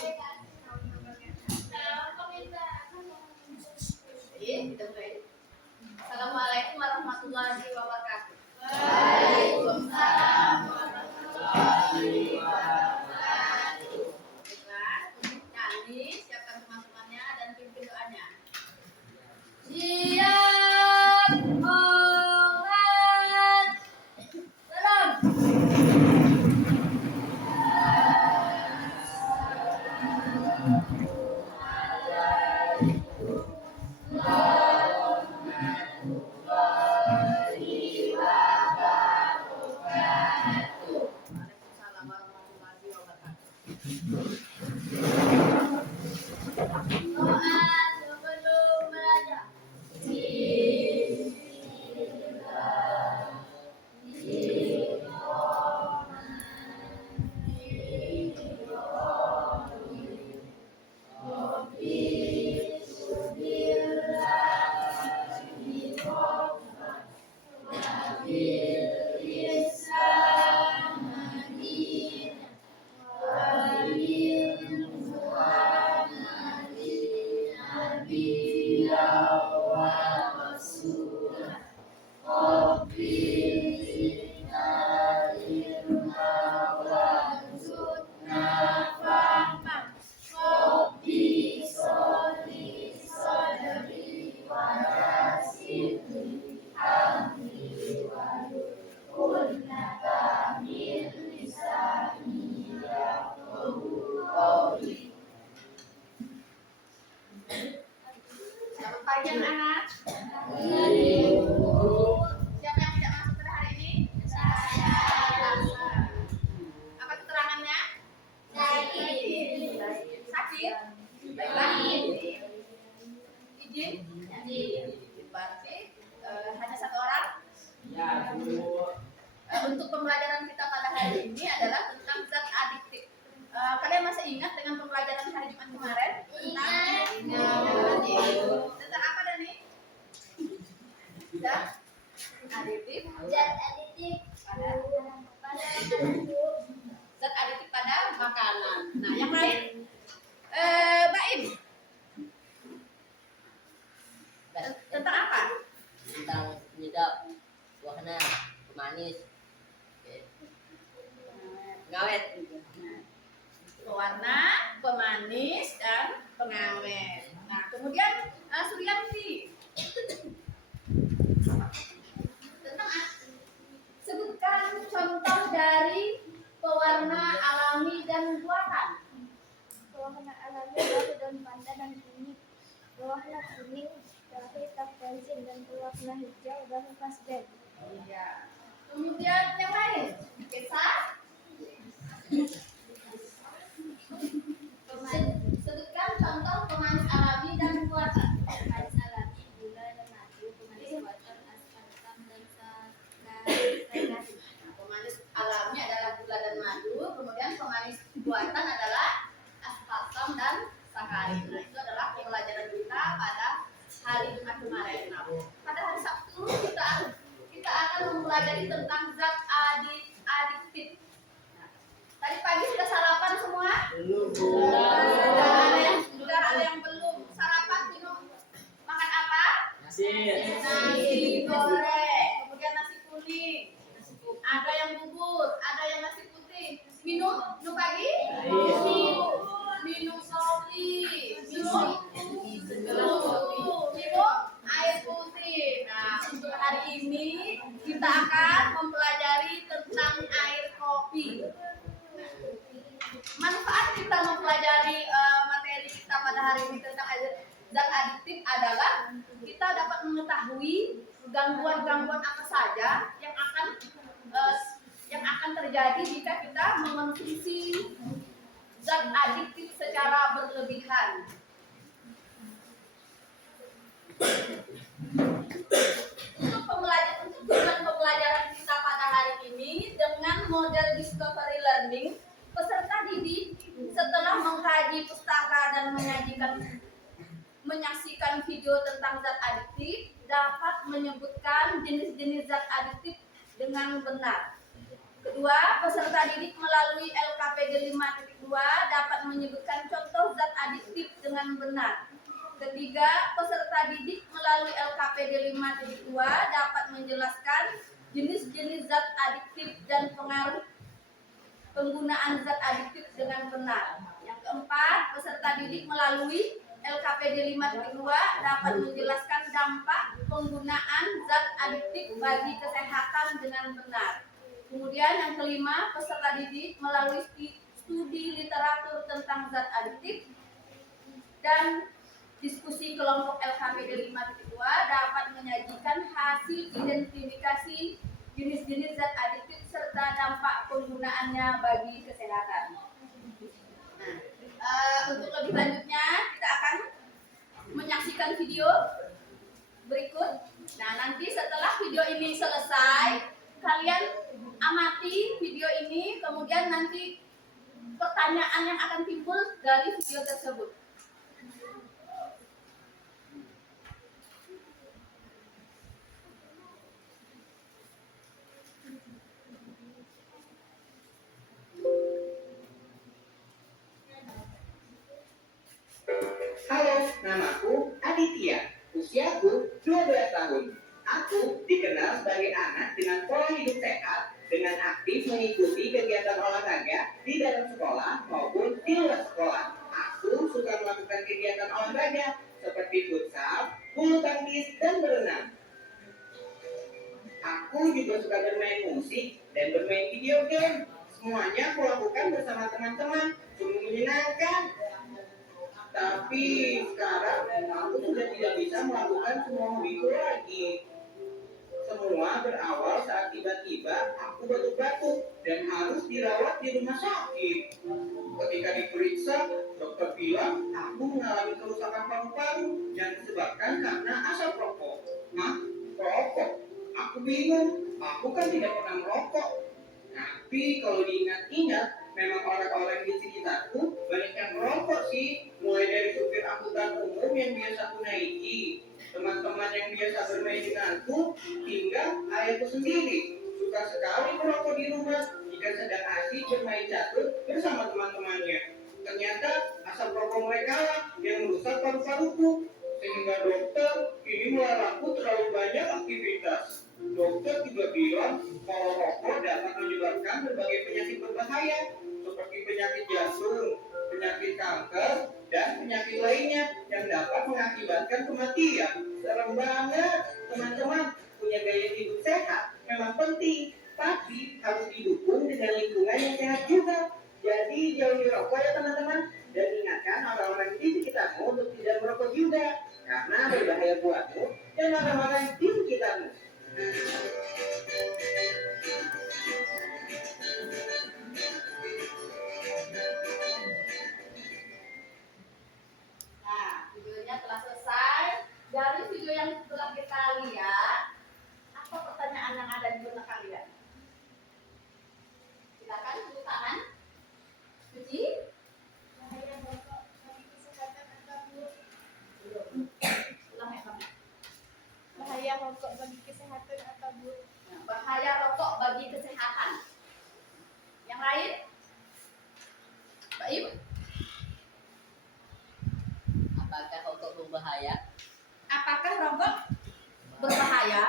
Assalamualaikum warahmatullahi wabarakatuh. Waalaikumsalam warahmatullahi wabarakatuh. Baiklah, untuk nyanyi siapkan teman-temannya dan pimpin doanya. Siap, hormat, salam. Waalaikumsalam warahmatullahi wabarakatuh. Doa sebelum belajar. Selamat pagi anak-anak. Siapa yang tidak masuk pada hari ini? Apa keterangannya? Sakit? Baiklah. Izin? Berarti hanya satu orang? Untuk pembelajaran kita pada hari ini adalah tentang zat adiktif. Kalian masih ingat dengan pembelajaran hari Jumat kemarin? Ingat. Tentang apa Dani? Zat adiktif. Zat adiktif pada makanan. Nah, yang lain? Baim. Tentang apa? Tentang penyedap, warna, pemanis, pengawet. Pewarna, pemanis, dan pengawet. Nah, kemudian Suryanti. Tentang sebutkan contoh dari pewarna alami dan buatan. Pewarna alami adalah daun pandan dan kunyit. Pewarna kuning dari bensin dan pewarna hijau dari pastel. Iya. Kemudian yang lain, Kesa. Sebutkan contoh pemanis alami dan buatan. Pemanis alami gula dan madu, pemanis buatan aspartam dan sakarin. Nah, pemanis alami adalah gula dan madu, kemudian pemanis buatan adalah aspartam dan sakarin. Nah, itu adalah pembelajaran kita pada hari Jumat kemarin. Nah, pada hari Sabtu kita akan mempelajari tentang zat adiktif. Nah, tadi pagi sudah sarapan semua? Sudah ada yang belum. Sarapan minum makan apa? Nasi goreng, kemudian nasi kuning. Ada yang bubur, ada yang nasi putih. Minum pagi? Minum kopi, minum air putih. Nah, untuk hari ini kita akan mempelajari tentang air kopi. Manfaat kita mempelajari materi kita pada hari ini tentang zat adiktif adalah kita dapat mengetahui gangguan-gangguan apa saja yang akan terjadi jika kita mengonsumsi zat adiktif secara berlebihan. Untuk tujuan pembelajaran kita pada hari ini dengan model discovery learning, peserta didik setelah mengkaji pustaka dan menyaksikan video tentang zat adiktif dapat menyebutkan jenis-jenis zat adiktif dengan benar. Kedua, peserta didik melalui LKPD 5.0 kedua dapat menyebutkan contoh zat adiktif dengan benar. Ketiga, peserta didik melalui LKPD 5.2 dapat menjelaskan jenis-jenis zat adiktif dan pengaruh penggunaan zat adiktif dengan benar. Yang keempat, peserta didik melalui LKPD 5.2 dapat menjelaskan dampak penggunaan zat adiktif bagi kesehatan dengan benar. Kemudian yang kelima, peserta didik melalui studi literatur tentang zat adiktif dan diskusi kelompok LKPD 5.2 dapat menyajikan hasil identifikasi jenis-jenis zat adiktif serta dampak penggunaannya bagi kesehatan. Untuk lebih lanjutnya kita akan menyaksikan video berikut. Nah, nanti setelah video ini selesai, kalian amati video ini, kemudian nanti pertanyaan yang akan timbul dari video tersebut. Halo, namaku Aditya. Usiaku 12 tahun. Aku dikenal sebagai anak dengan pola hidup sehat dengan aktif mengikuti kegiatan olahraga di dalam sekolah maupun di luar sekolah. Aku suka melakukan kegiatan olahraga seperti futsal, bulu tangkis, dan berenang. Aku juga suka bermain musik dan bermain video game. Semuanya aku lakukan bersama teman-teman. Sungguh menyenangkan. Tapi sekarang aku sudah tidak bisa melakukan semua hobiku lagi. Semua berawal saat tiba-tiba aku batuk-batuk dan harus dirawat di rumah sakit. Ketika diperiksa, dokter bilang aku mengalami kerusakan paru-paru yang disebabkan karena asap rokok. Hah? Rokok? Aku bingung. Aku kan tidak pernah merokok. Tapi kalau diingat-ingat, memang orang-orang di sekitarku banyak yang merokok sih. Mulai dari supir angkutan umum yang biasa aku naiki, teman-teman yang biasa bermain denganku, hingga ayahku sendiri. Suka sekali merokok di rumah jika sedang asik bermain catur bersama teman-temannya. Ternyata asap rokok mereka lah yang merusak paru-paruku. Sehingga dokter ini melarangku terlalu banyak aktivitas. Dokter juga bilang kalau rokok dapat menyebabkan berbagai penyakit berbahaya seperti penyakit jantung, penyakit kanker, dan penyakit lainnya yang dapat mengakibatkan kematian. Serem banget, teman-teman. Punya gaya hidup sehat memang penting, tapi harus didukung dengan lingkungan yang sehat juga. Jadi jauhi rokok ya teman-teman, dan ingatkan orang-orang di sekitarmu untuk tidak merokok juga, karena berbahaya buatmu dan orang-orang di sekitarmu. Nah, videonya telah selesai. Dari video yang telah kita lihat, apa pertanyaan yang ada di benak kalian? Silakan tepuk tangan. Suci? Bahaya rokok bagi kesehatan atau buruk? Belum. Ulang ya, Kak. Bahaya rokok bagi kesehatan atau buruk? Nah, bahaya rokok bagi kesehatan. Yang lain? Mbak Im? Apakah rokok berbahaya? Apakah rokok berbahaya?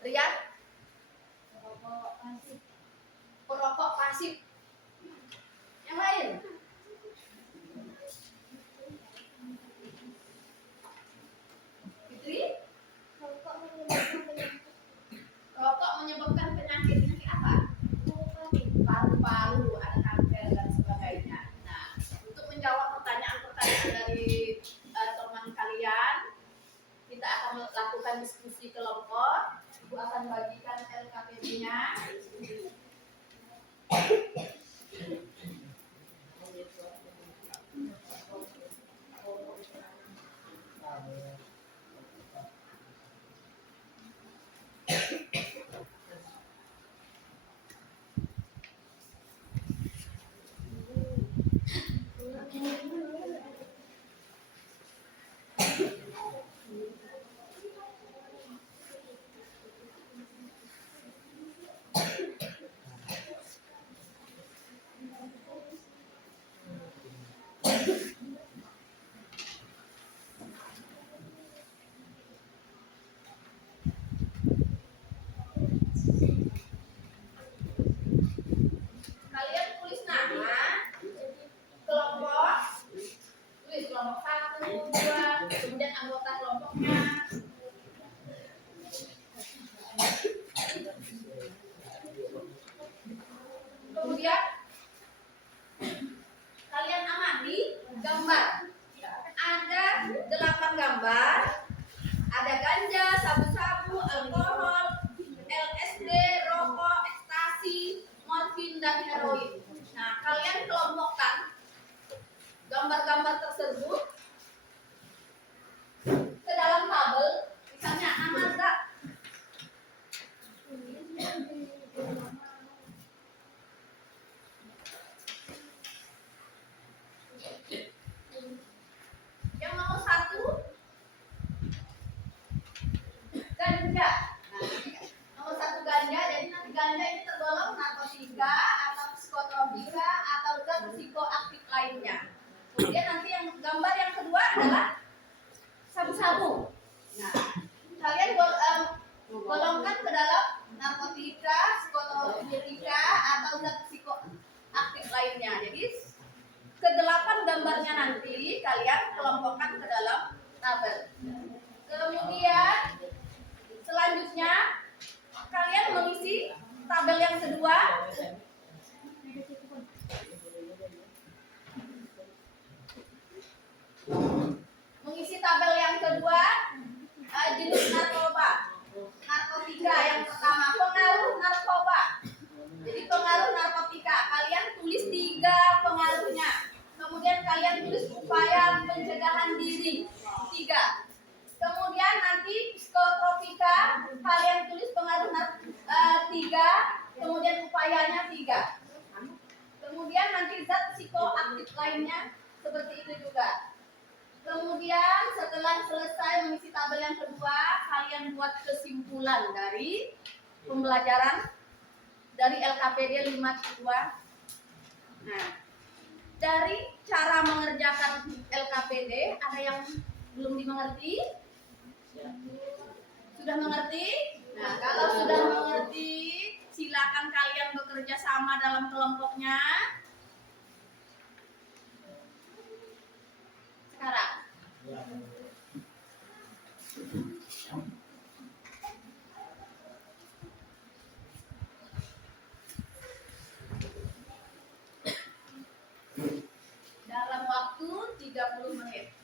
Rian? Rokok pasif. Perokok pasif. Yang lain? Fitri? Rokok menyebabkan penyakit Rokok menyebabkan penyakit. Penyakit apa? paru-paru. Paru-paru, ada kanker dan sebagainya. Nah, untuk menjawab pertanyaan-pertanyaan dari teman kalian, kita akan adalah sabu-sabu. Nah, kalian golongkan ke dalam narkotika, psikotronika, atau zat psikoaktif lainnya. Jadi kedelapan gambarnya nanti kalian kelompokkan ke dalam tabel. Kemudian selanjutnya kalian mengisi tabel yang kedua. Mengisi tabel yang kedua, jenis narkoba, narkotika. Yang pertama, pengaruh narkoba. Jadi pengaruh narkotika, kalian tulis 3 pengaruhnya. Kemudian kalian tulis upaya pencegahan diri 3. Kemudian nanti psikotropika, kalian tulis pengaruh 3. Kemudian upayanya 3. Kemudian nanti zat psikoaktif lainnya seperti itu juga. Kemudian setelah selesai mengisi tabel yang kedua, kalian buat kesimpulan dari pembelajaran dari LKPD 5.2. Nah, dari cara mengerjakan LKPD ada yang belum dimengerti? Sudah mengerti? Nah, kalau sudah mengerti, silakan kalian bekerja sama dalam kelompoknya. Sekarang. Dalam waktu 30 menit.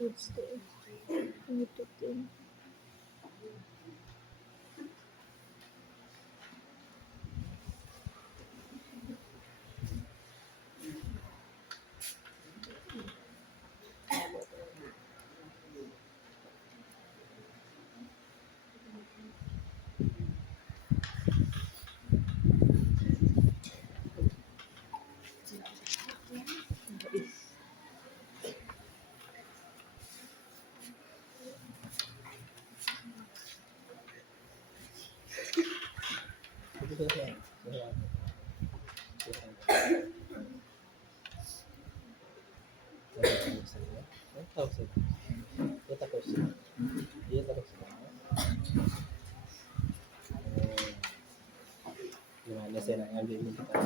Tuesday. Ngikutin. Itu selesai. Selesai. Tapos ya. Tapos. Iya tapos. Gimana saya nak ngambil ini kita?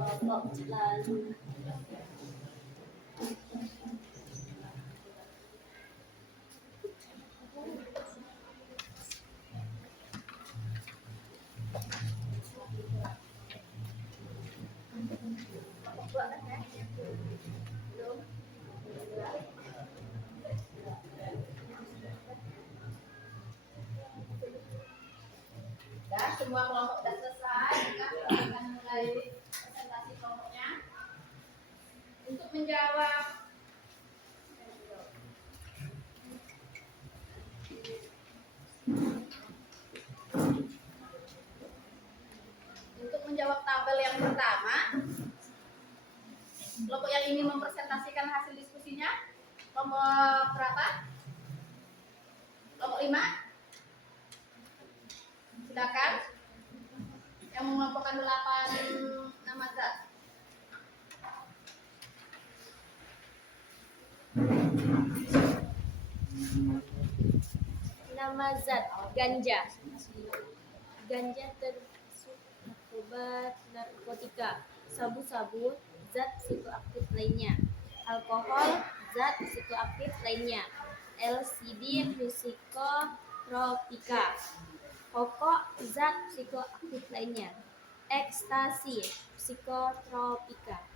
Bapak selalu menjawab tabel yang pertama, kelompok yang ingin mempresentasikan hasil diskusinya, kelompok berapa? Kelompok 5? Silakan. Yang mengelompokkan 8 nama zat. Nama zat ganja. Ganja termasuk narkotika. Sabu-sabu zat psikoaktif lainnya. Alkohol zat psikoaktif lainnya. LSD psikotropika. Rokok zat psikoaktif lainnya. Ekstasi psikotropika.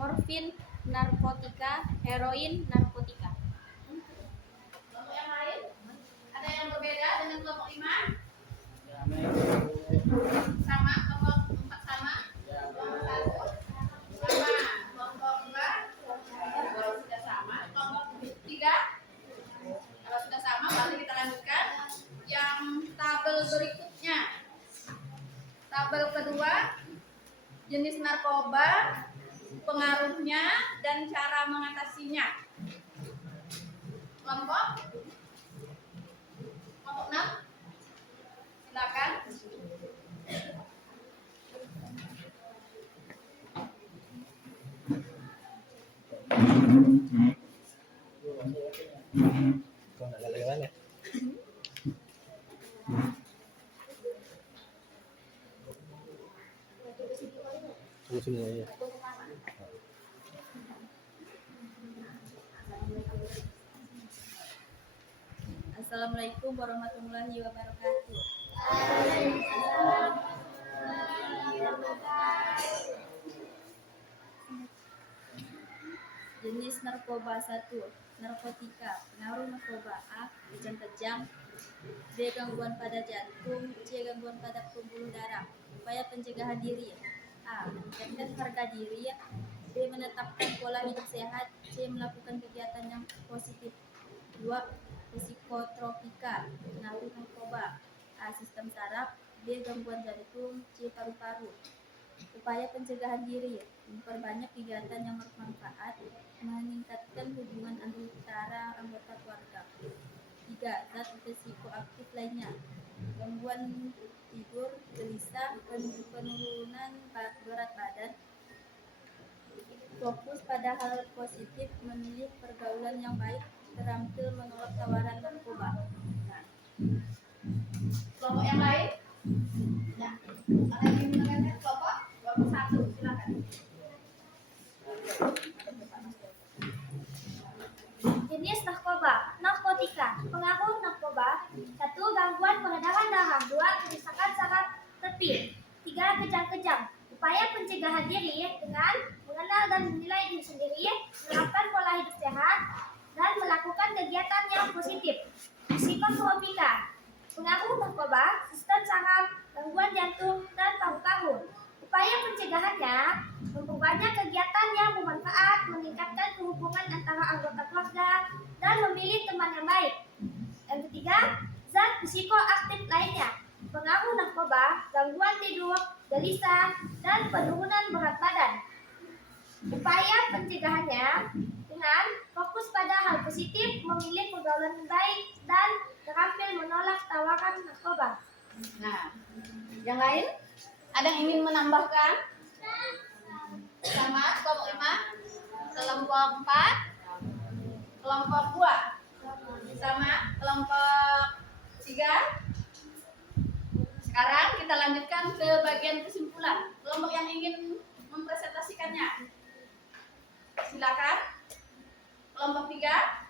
Morfin narkotika. Heroin narkotika. Kelompok yang lain? Ada yang berbeda dengan kelompok 5? Sama, kelompok 4 sama? Kelompok 1 sama, kelompok 2 sudah sama, kelompok 3 kalau sudah sama baru kita lanjutkan yang tabel berikutnya. Tabel kedua, jenis narkoba, pengaruhnya dan cara mengatasinya. Kelompok 6, silakan. Kau nak lari mana? Tunggu sini aja. Assalamualaikum warahmatullahi wabarakatuh. Jenis narkoba 1. Narkotika. Pengaruh narkoba: A. Kejang-kejang. B. Gangguan pada jantung. C. Gangguan pada pembuluh darah. Upaya pencegahan diri: A. Meningkatkan harga diri. B. Menetapkan pola hidup sehat. C. Melakukan kegiatan yang positif. 2. Psikotropika. Pengaruh narkoba: A. Sistem saraf. B. Gangguan jantung. C. Paru-paru. Upaya pencegahan diri: memperbanyak kegiatan yang bermanfaat, meningkatkan hubungan antara anggota keluarga. 3. Zat psikoaktif lainnya: gangguan tidur, gelisah, penurunan berat badan. Fokus pada hal positif, memilih pergaulan yang baik, terampil menolak tawaran narkoba. Nah, Kelompok yang lain? Ya. Ada yang ingin menekankan kelompok 21, silakan. Jenis narkoba, narkotika. Pengaruh narkoba: 1. Gangguan peredaran darah. 2. Kerusakan saraf kepil. 3. Kejang-kejang. Upaya pencegahan diri dengan mengenal dan menilai diri sendiri, menerapkan pola hidup sehat, dan melakukan kegiatan yang positif. Psikotropika. Pengaruh narkoba: sistem saraf, gangguan jantung, dan paru-paru. Upaya pencegahannya: memperbanyak kegiatan yang bermanfaat, meningkatkan hubungan antara anggota keluarga, dan memilih teman yang baik. Yang ketiga, zat psikoaktif lainnya. Pengaruh narkoba: gangguan tidur, gelisah, dan penurunan berat badan. Upaya pencegahannya dengan fokus pada hal positif, memilih pergaulan yang baik, dan terampil menolak tawaran narkoba. Nah, yang lain? Ada yang ingin menambahkan? Sama, kelompok 5, kelompok 4, kelompok 2, sama, kelompok 3. Sekarang kita lanjutkan ke bagian kesimpulan. Kelompok yang ingin mempresentasikannya, silakan. Kelompok 3.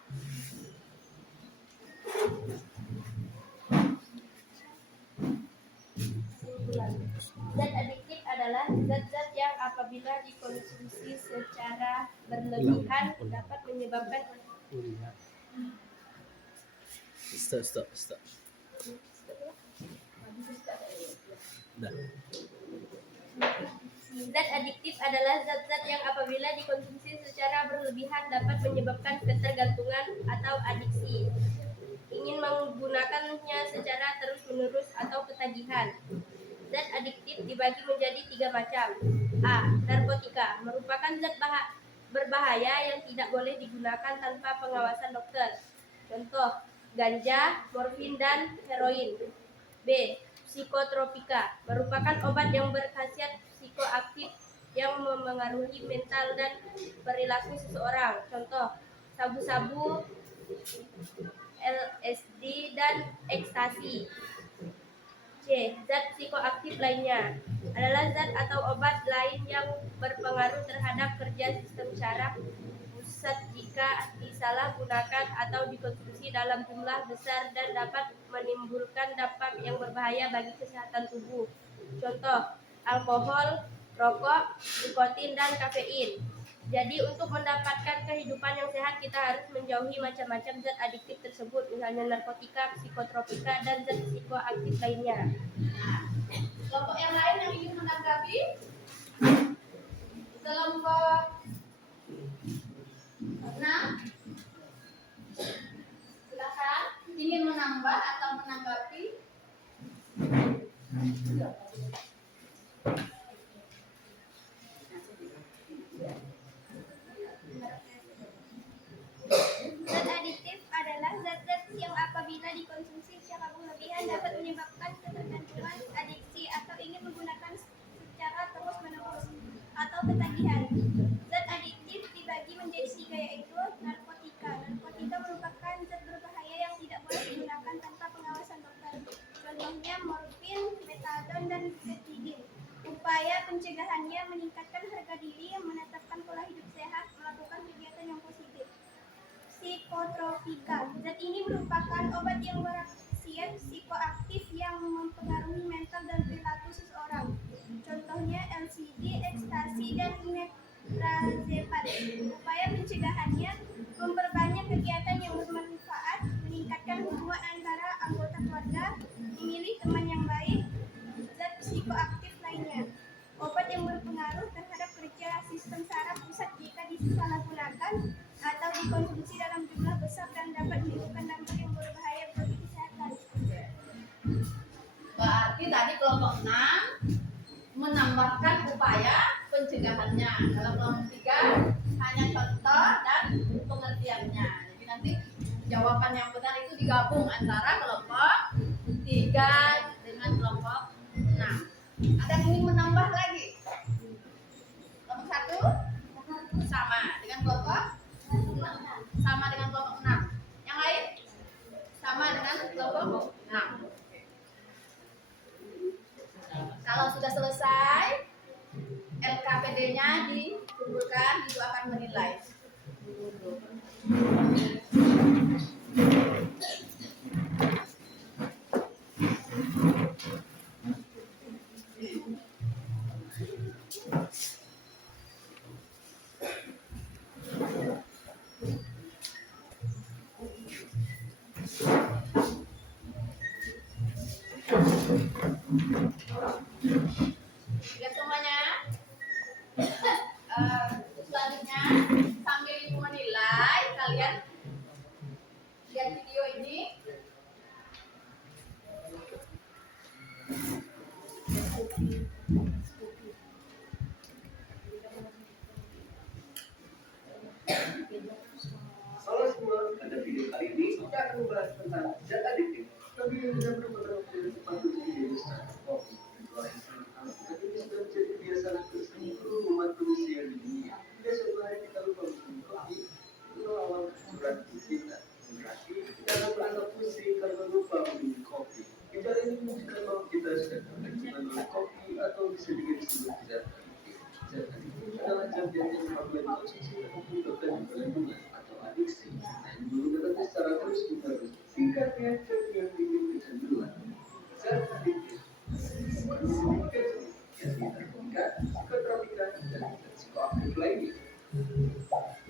zat adiktif adalah zat-zat yang apabila dikonsumsi secara berlebihan dapat menyebabkan Stop. Dah. Zat adiktif adalah zat-zat yang apabila dikonsumsi secara secara berlebihan dapat menyebabkan ketergantungan atau adiksi. Ingin menggunakannya secara terus-menerus atau ketagihan. Zat adiktif dibagi menjadi 3 macam. A. Narkotika merupakan zat berbahaya yang tidak boleh digunakan tanpa pengawasan dokter. Contoh, ganja, morfin, dan heroin. B. Psikotropika merupakan obat yang berkhasiat psikoaktif yang memengaruhi mental dan perilaku seseorang. Contoh, sabu-sabu, LSD, dan ekstasi. C. Zat psikoaktif lainnya adalah zat atau obat lain yang berpengaruh terhadap kerja sistem syaraf pusat jika disalahgunakan atau dikonsumsi dalam jumlah besar dan dapat menimbulkan dampak yang berbahaya bagi kesehatan tubuh. Contoh, alkohol, rokok, nikotin, dan kafein. Jadi untuk mendapatkan kehidupan yang sehat kita harus menjauhi macam-macam zat adiktif tersebut, misalnya narkotika, psikotropika, dan zat psikoaktif lainnya. Nah, kelompok yang lain yang ingin menanggapi? Kelompok 6. Silakan, ingin menambah atau menanggapi? Zat adiktif adalah zat-zat yang apabila dikonsumsi secara berlebihan dapat menyebabkan ketergantungan, adiksi, atau ingin menggunakan secara terus-menerus atau ketagihan. Zat adiktif dibagi menjadi 3, yaitu narkotika. Narkotika merupakan zat berbahaya yang tidak boleh digunakan tanpa pengawasan dokter. Contohnya morfin, metadon, dan betadine. Upaya pencegahannya meningkatkan harga diri, menetapkan pola hidup sehat, melakukan kegiatan yang positif. Psikotropika. Zat ini merupakan obat yang berkhasiat psikoaktif yang mempengaruhi mental dan perilaku seseorang. Contohnya LSD, ekstasi, dan metrazepam. Upaya pencegahannya memperbanyak kegiatan yang bermanfaat, meningkatkan hubungan antara anggota keluarga, memilih teman yang baik. Zat psikoaktif lainnya, obat yang berpengaruh terhadap kerja sistem saraf pusat jika disalahgunakan atau dikonsumsi dalam jumlah besar dan dapat menimbulkan dampak yang berbahaya bagi kesehatan. Berarti tadi kelompok 6 menambahkan upaya pencegahannya. Kalau kelompok 3 hanya contoh dan pengertiannya. Jadi nanti jawaban yang benar itu digabung antara kelompok 3 dengan kelompok 6. Ada yang ingin menambah lagi? Kelompok 1 sama dengan kelompok 6. Yang lain sama dengan kelompok 6. Kalau sudah selesai, LKPD-nya dikumpulkan, itu akan menilai. Lihat semuanya. Selanjutnya sambil ibu menilai, kalian lihat video ini. Halo semua, pada video kali ini kita akan membahas tentang zat adiktif. Tapi yang merupakan opsi sepatu di besar. Kedua yang sangat amat ini sudah menjadi kebiasaan untuk seluruh umat manusia di dunia. Tidak suatu hari kita lupa minum kopi, itu awal berat kita. Berarti kita akan beranggap pusing karena lupa minum kopi. Gejala ini menunjukkan bahwa kita sudah terkena oleh kopi atau bisa juga disebut zat adiktif. Zat adiktif adalah zat yang apabila dikonsumsi menyebabkan ketergantungan atau adiksi dan menggunakannya secara terus-menerus. Singkatnya, zat yang bikin kecanduan. Zat adiktif narkotika, psikotropika, dan psikoaktif lainnya.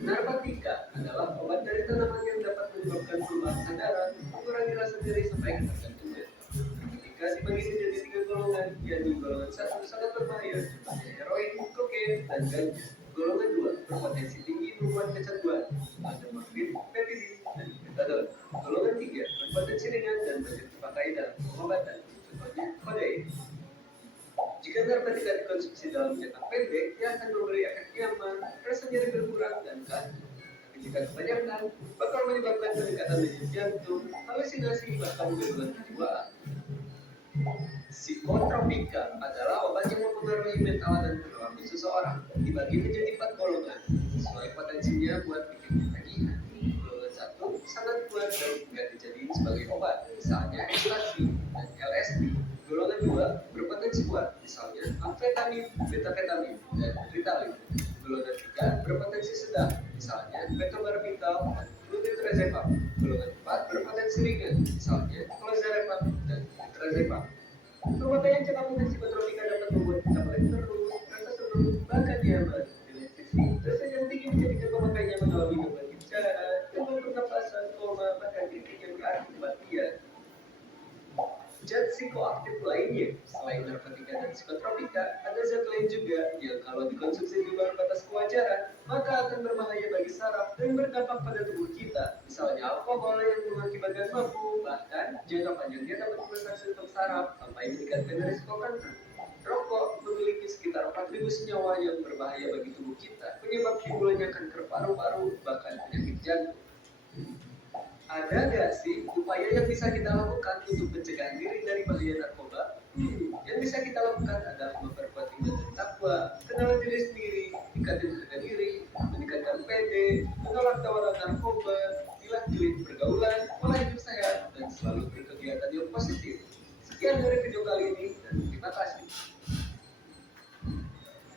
Narkotika adalah obat dari tanaman yang dapat menyebabkan perubahan kesadaran, mengurangi rasa nyeri sampai ketergantungan. Narkotika dibagi menjadi 3 golongan, yaitu golongan 1 sangat berbahaya, seperti heroin, kokain, dan ganja. Golongan 2 berpotensi tinggi membuat kecanduan. Ada morfin, petidin, dan metadon. Golongan 3 berpotensi ringan dan banyak dipakai dalam pengobatan. Contohnya kodein. Jika narkotika dikonsumsi dalam jangka pendek, ia akan memberi efek nyaman, rasa nyeri berkurang, dan kantuk. Tapi jika kebanyakan, bakal menyebabkan peningkatan denyut jantung, halusinasi, bahkan gangguan kejiwaan. Psikotropika adalah obat yang mempengaruhi mental dan perilaku seseorang. Dibagi menjadi 4 golongan sesuai potensinya buat bikin ketagihan. Golongan 1 sangat kuat dan tidak dijadiin sebagai obat, misalnya ekstasi dan LSD. Golongan 2 berpotensi kuat, misalnya amfetamin, metafetamin, dan ritalin. Golongan 3 berpotensi sedang, misalnya pentobarbital dan flunitrazepam. Golongan 4 berpotensi ringan, misalnya clozarepam dan trazepam. Pemakaian jangka pendek psikotropika dapat membuat kita melek terus, rasa senang, bahkan nyaman. Dengan sisi, rasa yang tinggi menjadikan pemakainya mengalami berbagai gejala, gangguan pernapasan, koma, bahkan titiknya berakhir kematian. Zat psikoaktif lainnya, selain narkotika dan psikotropika, ada zat lain juga yang kalau dikonsumsi di luar batas kewajaran, maka akan berbahaya bagi saraf dan berdampak pada tubuh kita. Misalnya alkohol yang mengakibatkan mabuk, bahkan jangka panjangnya dapat merusak sistem saraf sampai meningkatkan risiko kanker. Rokok memiliki sekitar 4.000 senyawa yang berbahaya bagi tubuh kita, penyebab timbulnya kanker paru-paru, bahkan penyakit jantung. Ada nggak sih upaya yang bisa kita lakukan untuk mencegah diri dari bahaya narkoba? Yang bisa kita lakukan adalah memperkuat iman dan takwa, kenal diri sendiri, tingkatin harga diri, meningkatkan PD, menolak tawaran narkoba, pilih pergaulan, pola hidup sehat, dan selalu berkegiatan yang positif. Sekian dari video kali ini, dan terima kasih.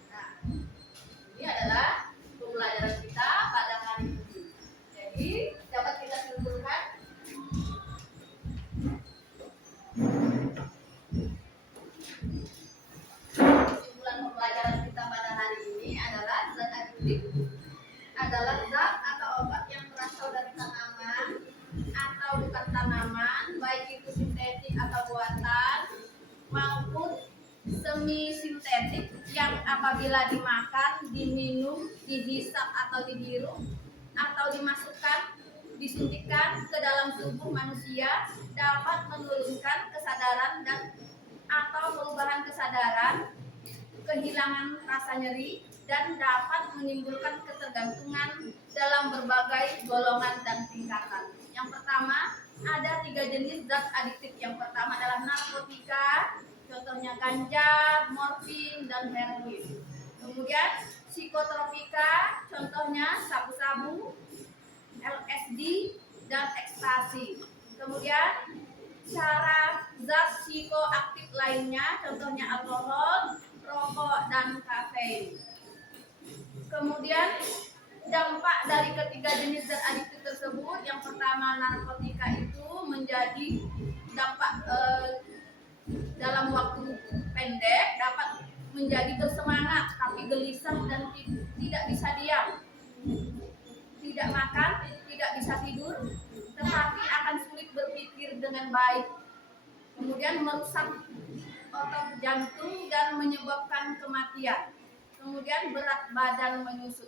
Nah, ini adalah pembelajaran kita pada hari ini. Jadi dapat kita simpulkan kesimpulan pembelajaran kita pada hari ini adalah zat adiktif adalah zat atau obat yang berasal dari tanaman atau bukan tanaman, baik itu sintetik atau buatan maupun semi sintetik yang apabila dimakan, diminum, dihisap atau dihirup atau dimasukkan, disuntikkan ke dalam tubuh manusia dapat menurunkan kesadaran dan atau perubahan kesadaran, kehilangan rasa nyeri, dan dapat menimbulkan ketergantungan dalam berbagai golongan dan tingkatan. Yang pertama, ada 3 jenis zat adiktif. Yang pertama adalah narkotika, contohnya ganja, morfin, dan heroin. Kemudian psikotropika, contohnya sabu-sabu, LSD, dan ekstasi. Kemudian cara zat psikoaktif lainnya, contohnya alkohol, rokok, dan kafein. Kemudian dampak dari ketiga jenis zat adiktif tersebut, yang pertama narkotika itu menjadi dampak dalam waktu pendek dapat menjadi bersemangat tapi gelisah dan tidak bisa diam, tidak makan, tidak bisa tidur, tetapi akan sulit berpikir dengan baik. Kemudian merusak otot jantung dan menyebabkan kematian. Kemudian berat badan menyusut.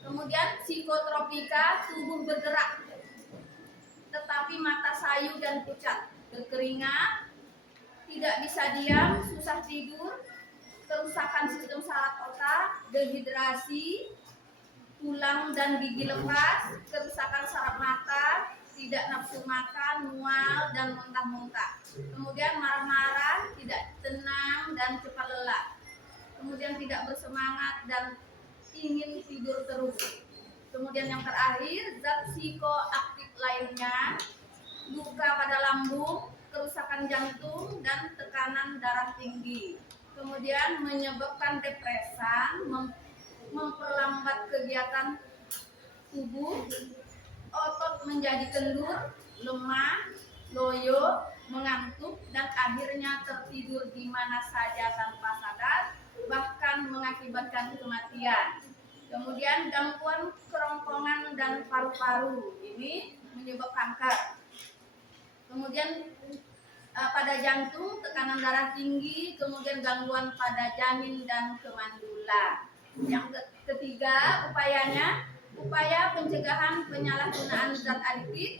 Kemudian psikotropika, tubuh bergerak tetapi mata sayu dan pucat, berkeringat, tidak bisa diam, susah tidur, kerusakan sistem saraf otak, dehidrasi, tulang dan gigi lepas, kerusakan saraf mata, tidak nafsu makan, mual, dan muntah-muntah. Kemudian marah-marah, tidak tenang, dan cepat lelah. Kemudian tidak bersemangat dan ingin tidur terus. Kemudian yang terakhir, zat psikoaktif lainnya, luka pada lambung, kerusakan jantung, dan tekanan darah tinggi. Kemudian menyebabkan depresan, memperlambat kegiatan tubuh, otot menjadi kendur, lemah, loyo, mengantuk, dan akhirnya tertidur di mana saja tanpa sadar, bahkan mengakibatkan kematian. Kemudian gangguan kerongkongan dan paru-paru, ini menyebabkan kanker. Kemudian pada jantung, tekanan darah tinggi, kemudian gangguan pada janin dan kemandula. Yang ketiga, upaya pencegahan penyalahgunaan zat aditif,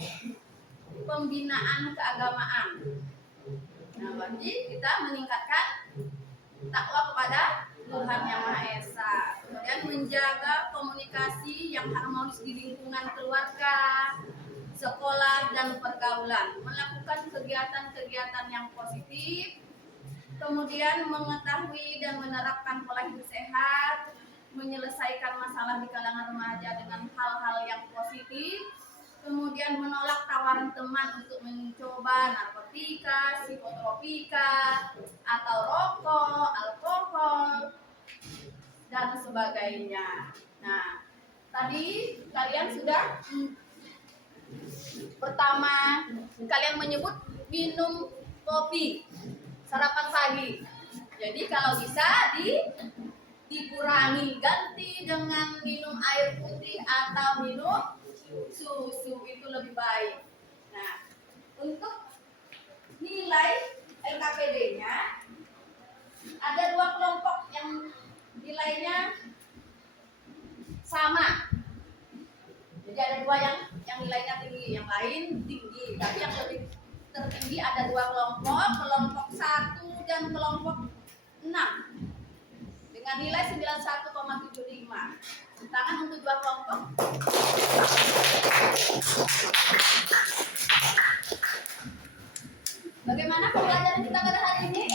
pembinaan keagamaan. Nah, berarti kita meningkatkan takwa kepada Tuhan Yang Maha Esa. Kemudian menjaga komunikasi yang harmonis di lingkungan keluarga, sekolah, dan pergaulan. Melakukan kegiatan-kegiatan yang positif. Kemudian mengetahui dan menerapkan pola hidup sehat. Menyelesaikan masalah di kalangan remaja dengan hal-hal yang positif. Kemudian menolak tawaran teman untuk mencoba narkotika, psikotropika, atau rokok, alkohol, dan sebagainya. Nah, tadi kalian sudah pertama kalian menyebut minum kopi sarapan pagi. Jadi kalau bisa dikurangi, ganti dengan minum air putih atau minum susu, itu lebih baik. Nah, untuk nilai LKPD-nya ada 2 kelompok yang nilainya sama. Jadi ada 2 yang nilainya tinggi, yang lain tinggi. Tapi yang lebih tertinggi ada 2 kelompok, kelompok 1 dan kelompok 6 dengan nilai 91,75. Tangan untuk 2 kelompok. Bagaimana pembelajaran kita pada hari ini?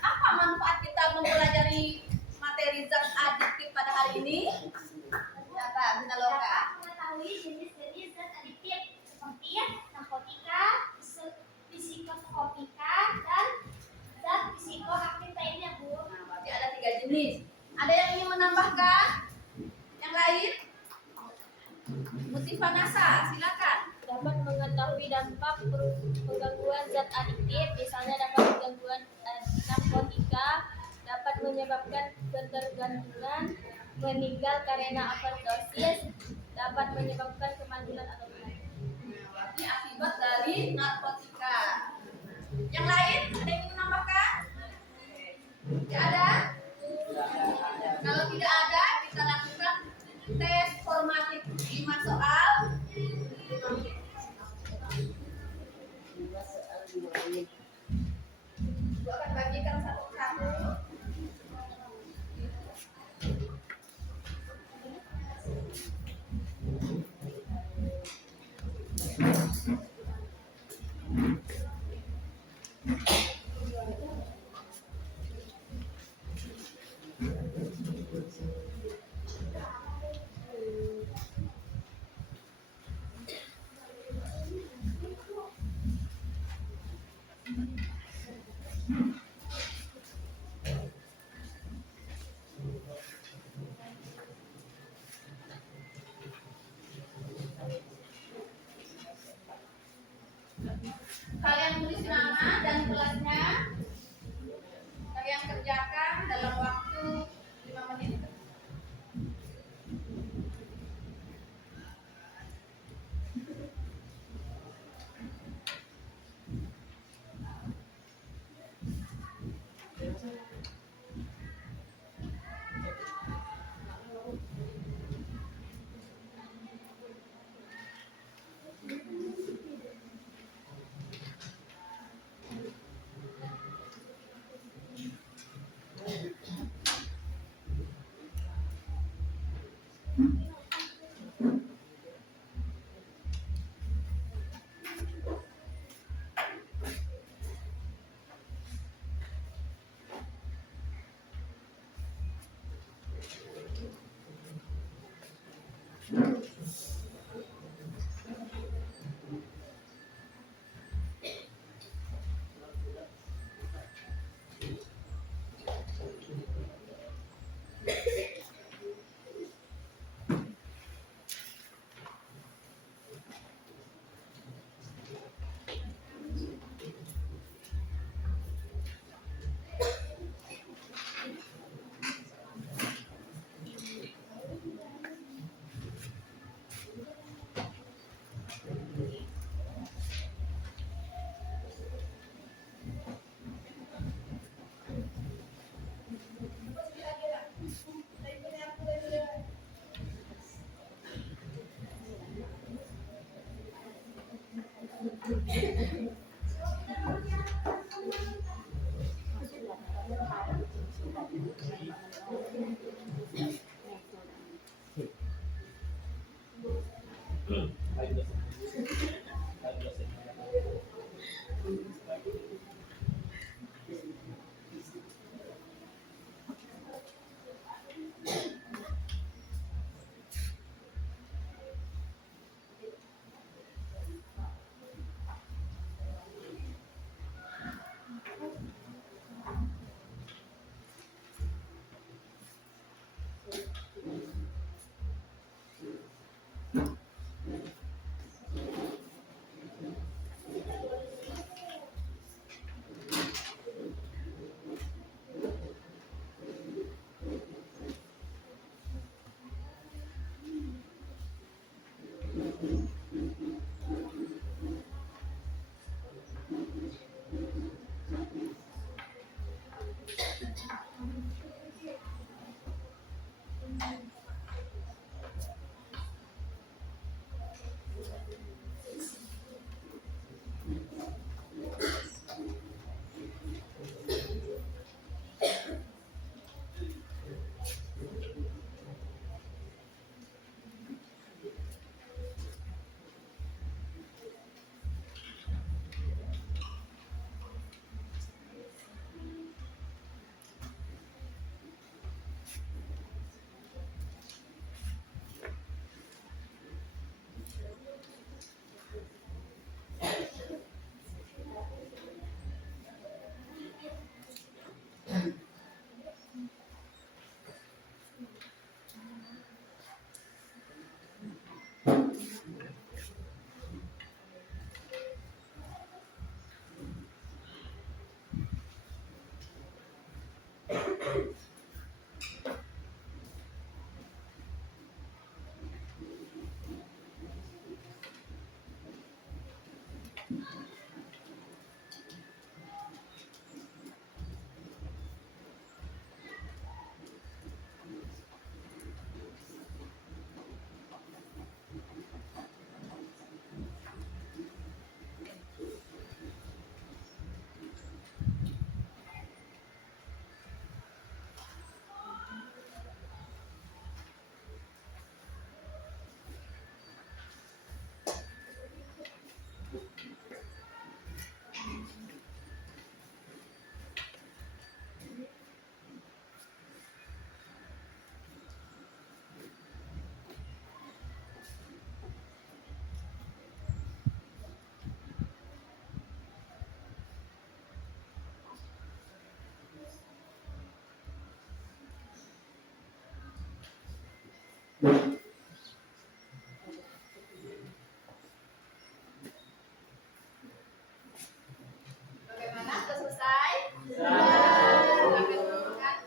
Apa manfaat kita mempelajari materi zat adiktif pada hari ini? Apa, kita Loka? Mengetahui jenis-jenis zat adiktif seperti narkotika, psikotropika, dan zat psikoaktif lainnya, Bu. Nah, berarti ada 3 jenis. Ada yang ingin menambahkan? Yang lain? Mutifah Nasa, silakan. Dapat mengetahui dampak penggangguan zat adiktif, misalnya dapat gangguan narkotika, dapat menyebabkan ketergantungan, meninggal karena overdosis, dapat menyebabkan kemandulan atau penyakit. Berarti akibat dari narkotika. Yang lain ada yang ingin menambahkan? Tidak ada? Kalau tidak ada, kita lakukan tes formatif 5 soal. Ibu akan bagikan satu-satu. Kalian tulis nama dan kelasnya. Kalian kerjakan dalam waktu 5 menit. Bagaimana? Sudah selesai? Silakan dudukkan.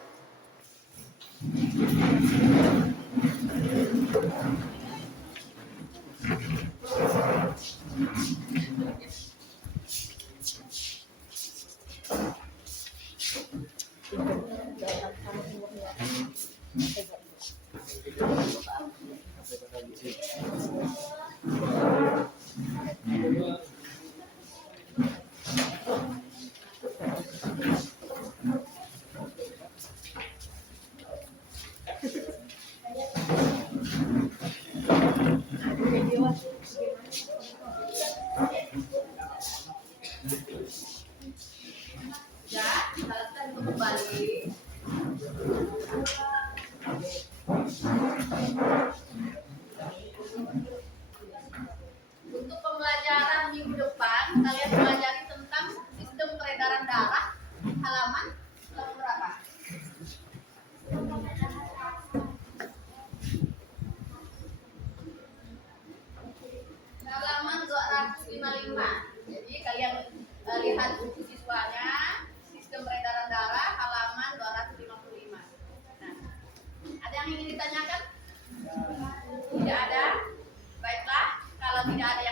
Ya, silakan untuk kembali. Untuk pembelajaran minggu depan, kalian pelajari tentang sistem peredaran darah halaman berapa? Halaman 255. Jadi kalian lihat buku siswanya, sistem peredaran darah halaman 255. Nah, ada yang ingin ditanyakan? Tidak ada? Baiklah, kalau tidak ada yang